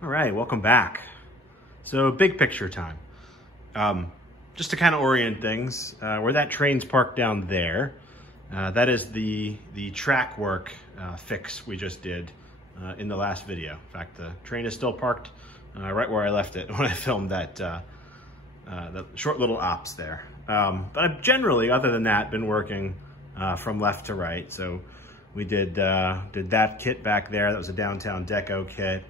All right, welcome back. So big picture time. Just to kind of orient things, where that train's parked down there, that is the track work fix we just did in the last video. In fact, the train is still parked right where I left it when I filmed that short little ops there. But I've generally, other than that, been working from left to right. So we did that kit back there. That was a Downtown Deco kit.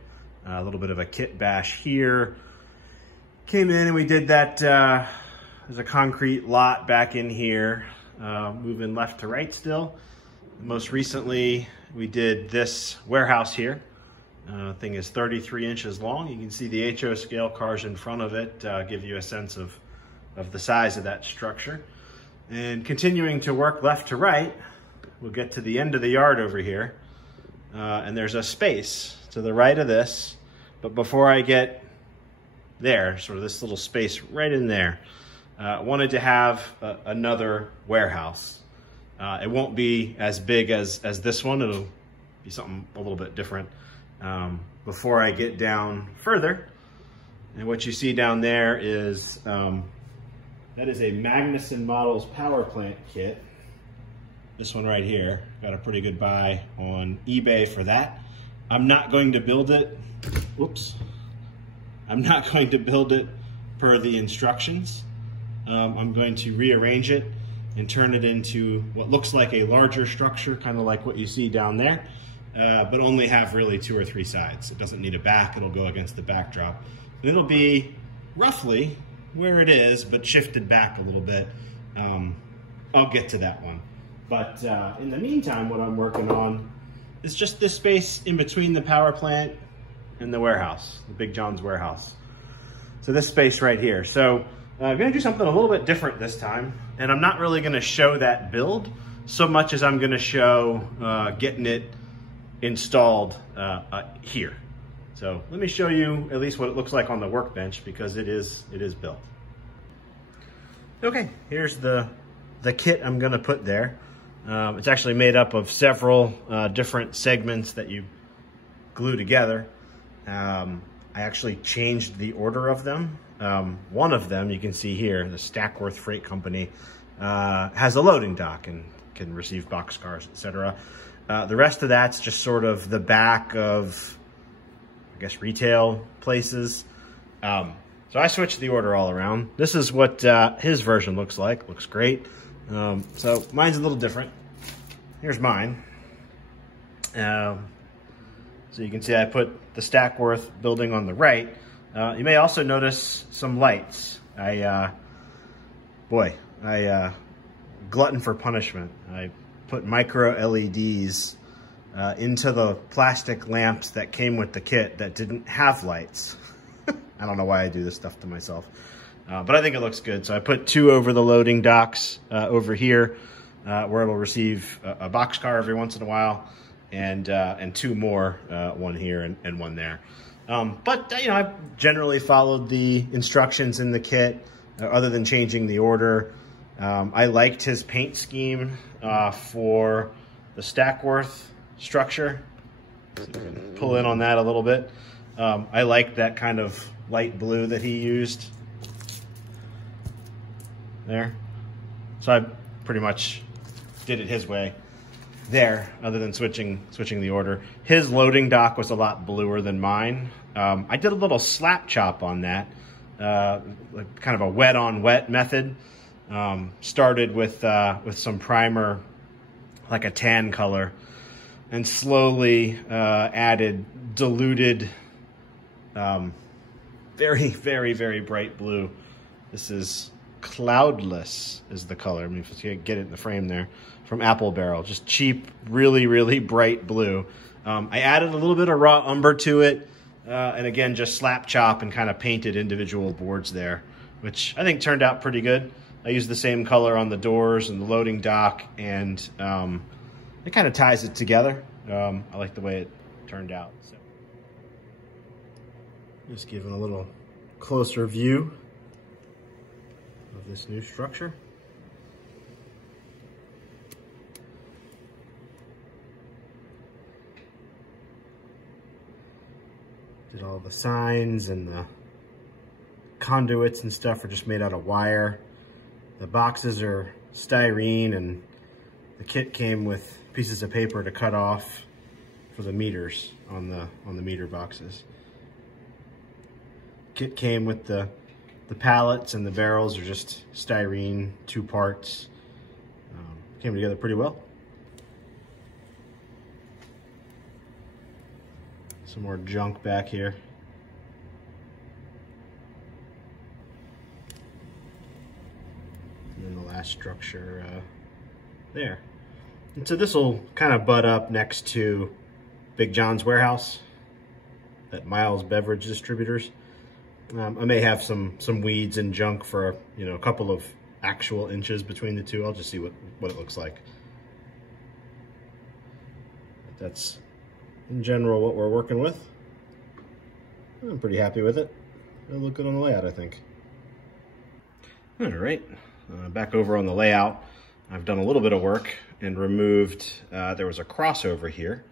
A little bit of a kit bash here. Came in and we did that, there's a concrete lot back in here, moving left to right still. Most recently, we did this warehouse here. Thing is 33 inches long. You can see the HO scale cars in front of it, give you a sense of the size of that structure. And continuing to work left to right, we'll get to the end of the yard over here. And there's a space to the right of this. But before I get there, sort of this little space right in there, I wanted to have another warehouse. It won't be as big as this one. It'll be something a little bit different before I get down further. And what you see down there is, that is a Magnuson Models power plant kit. This one right here, got a pretty good buy on eBay for that. I'm not going to build it, whoops. I'm not going to build it per the instructions. I'm going to rearrange it and turn it into what looks like a larger structure, kind of like what you see down there, but only have really 2 or 3 sides. It doesn't need a back, it'll go against the backdrop. And it'll be roughly where it is, but shifted back a little bit. I'll get to that one. But in the meantime, what I'm working on is just this space in between the power plant and the warehouse, the Big John's warehouse. So this space right here. So I'm gonna do something a little bit different this time, and I'm not really gonna show that build so much as I'm gonna show getting it installed here. So let me show you at least what it looks like on the workbench, because it is built. Okay, here's the kit I'm gonna put there. It's actually made up of several different segments that you glue together. I actually changed the order of them. One of them, you can see here, the Stackworth Freight Company, has a loading dock and can receive boxcars, etc. The rest of that's just sort of the back of, I guess, retail places. So I switched the order all around. This is what his version looks like. Looks great. So mine's a little different. Here's mine. So you can see I put the Stackworth building on the right. You may also notice some lights. Glutton for punishment. I put micro LEDs into the plastic lamps that came with the kit that didn't have lights. I don't know why I do this stuff to myself. But I think it looks good. So I put 2 over the loading docks over here, where it'll receive a boxcar every once in a while, and 2 more, one here and one there. But you know, I've generally followed the instructions in the kit, other than changing the order. I liked his paint scheme for the Stackworth structure. So you can pull in on that a little bit. I liked that kind of light blue that he used there. So I pretty much did it his way there, other than switching the order. His loading dock was a lot bluer than mine. I did a little slap chop on that, like kind of a wet on wet method. Started with some primer, like a tan color, and slowly added diluted, very, very, very bright blue. This is Cloudless is the color. I mean, if you get it in the frame there, from Apple Barrel. Just cheap, really, really bright blue. I added a little bit of raw umber to it, and again, just slap chop and kind of painted individual boards there, which I think turned out pretty good. I used the same color on the doors and the loading dock, and it kind of ties it together. I like the way it turned out. So, just giving a little closer view of this new structure. Did all the signs, and the conduits and stuff are just made out of wire. The boxes are styrene, and the kit came with pieces of paper to cut off for the meters on the meter boxes. Kit came with the pallets, and the barrels are just styrene, 2 parts. Came together pretty well. Some more junk back here. And then the last structure there. And so this will kind of butt up next to Big John's warehouse at Miles Beverage Distributors. I may have some weeds and junk for, you know, a couple of actual inches between the two. I'll just see what it looks like. But that's in general what we're working with. I'm pretty happy with it. It'll look good on the layout, I think. All right, back over on the layout. I've done a little bit of work and removed, there was a crossover here.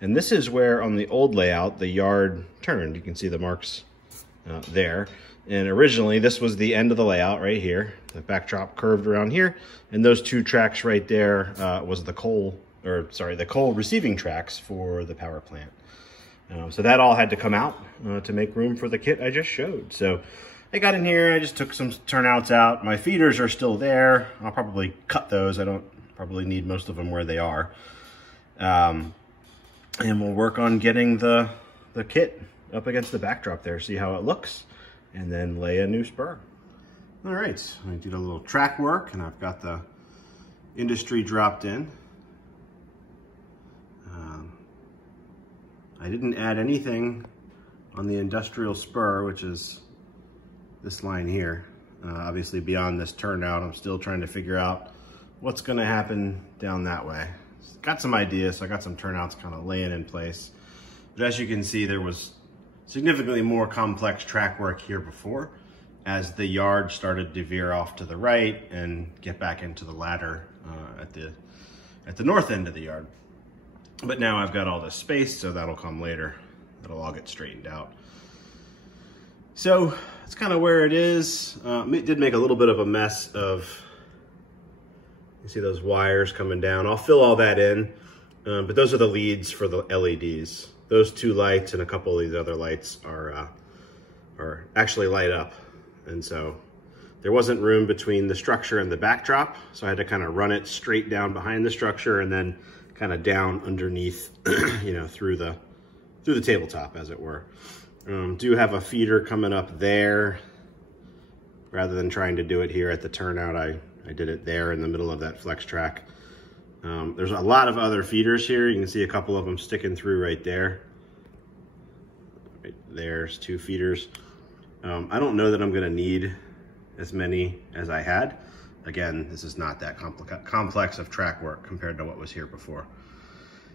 And this is where on the old layout, the yard turned. You can see the marks there. And originally this was the end of the layout right here. The backdrop curved around here. And those 2 tracks right there was the coal receiving tracks for the power plant. So that all had to come out to make room for the kit I just showed. So I got in here, I just took some turnouts out. My feeders are still there. I'll probably cut those. I don't probably need most of them where they are. And we'll work on getting the kit up against the backdrop there, see how it looks, and then lay a new spur. All right, I did a little track work, and I've got the industry dropped in. I didn't add anything on the industrial spur, which is this line here. Obviously beyond this turnout, I'm still trying to figure out what's gonna happen down that way. Got some ideas, so I got some turnouts kind of laying in place. But as you can see, there was significantly more complex track work here before, as the yard started to veer off to the right and get back into the ladder at the north end of the yard. But now I've got all this space, so that'll come later. That'll all get straightened out. So that's kind of where it is. It did make a little bit of a mess of, you see those wires coming down. I'll fill all that in, but those are the leads for the LEDs. Those 2 lights and a couple of these other lights are actually light up. And so there wasn't room between the structure and the backdrop, so I had to kind of run it straight down behind the structure and then kind of down underneath, you know, through the tabletop, as it were. Do have a feeder coming up there. Rather than trying to do it here at the turnout, I did it there in the middle of that flex track. There's a lot of other feeders here. You can see a couple of them sticking through right there. Right there's 2 feeders. I don't know that I'm gonna need as many as I had. Again, this is not that complex of track work compared to what was here before.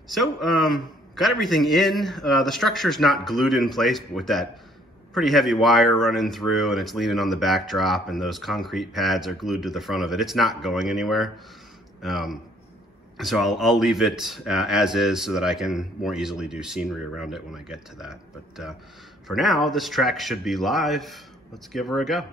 So, got everything in. The structure's not glued in place, but with that pretty heavy wire running through and it's leaning on the backdrop and those concrete pads are glued to the front of it, it's not going anywhere. So I'll leave it as is so that I can more easily do scenery around it when I get to that. But for now, this track should be live. Let's give her a go.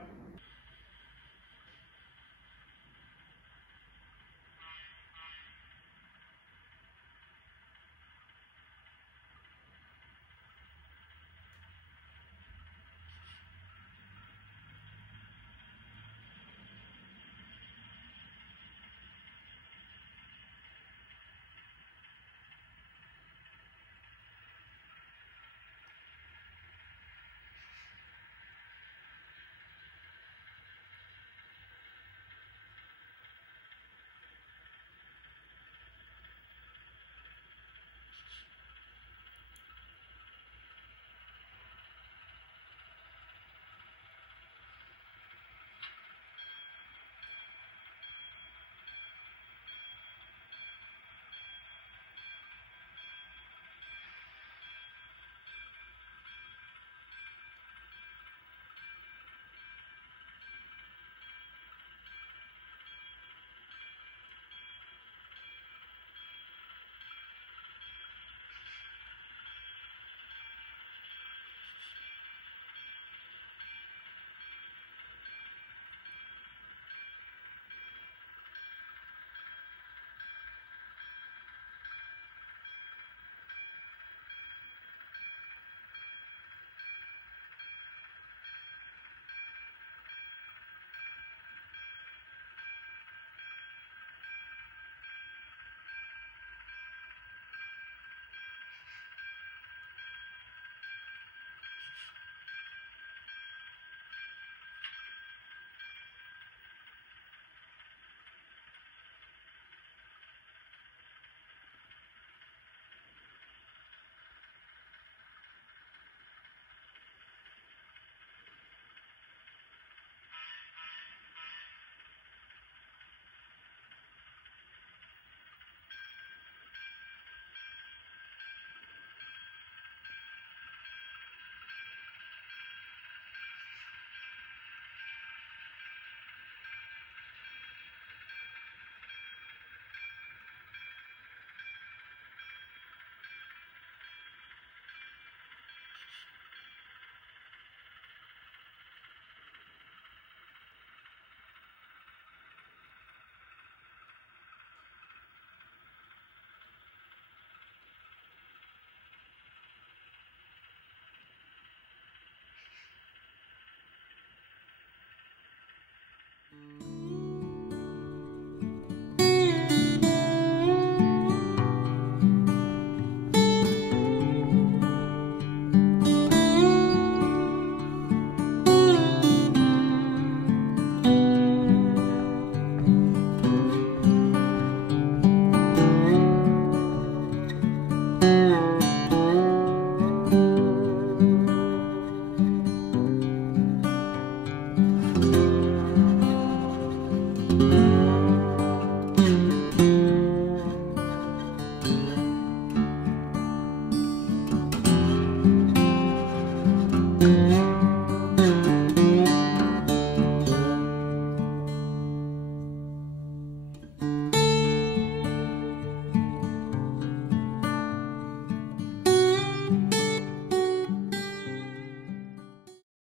you.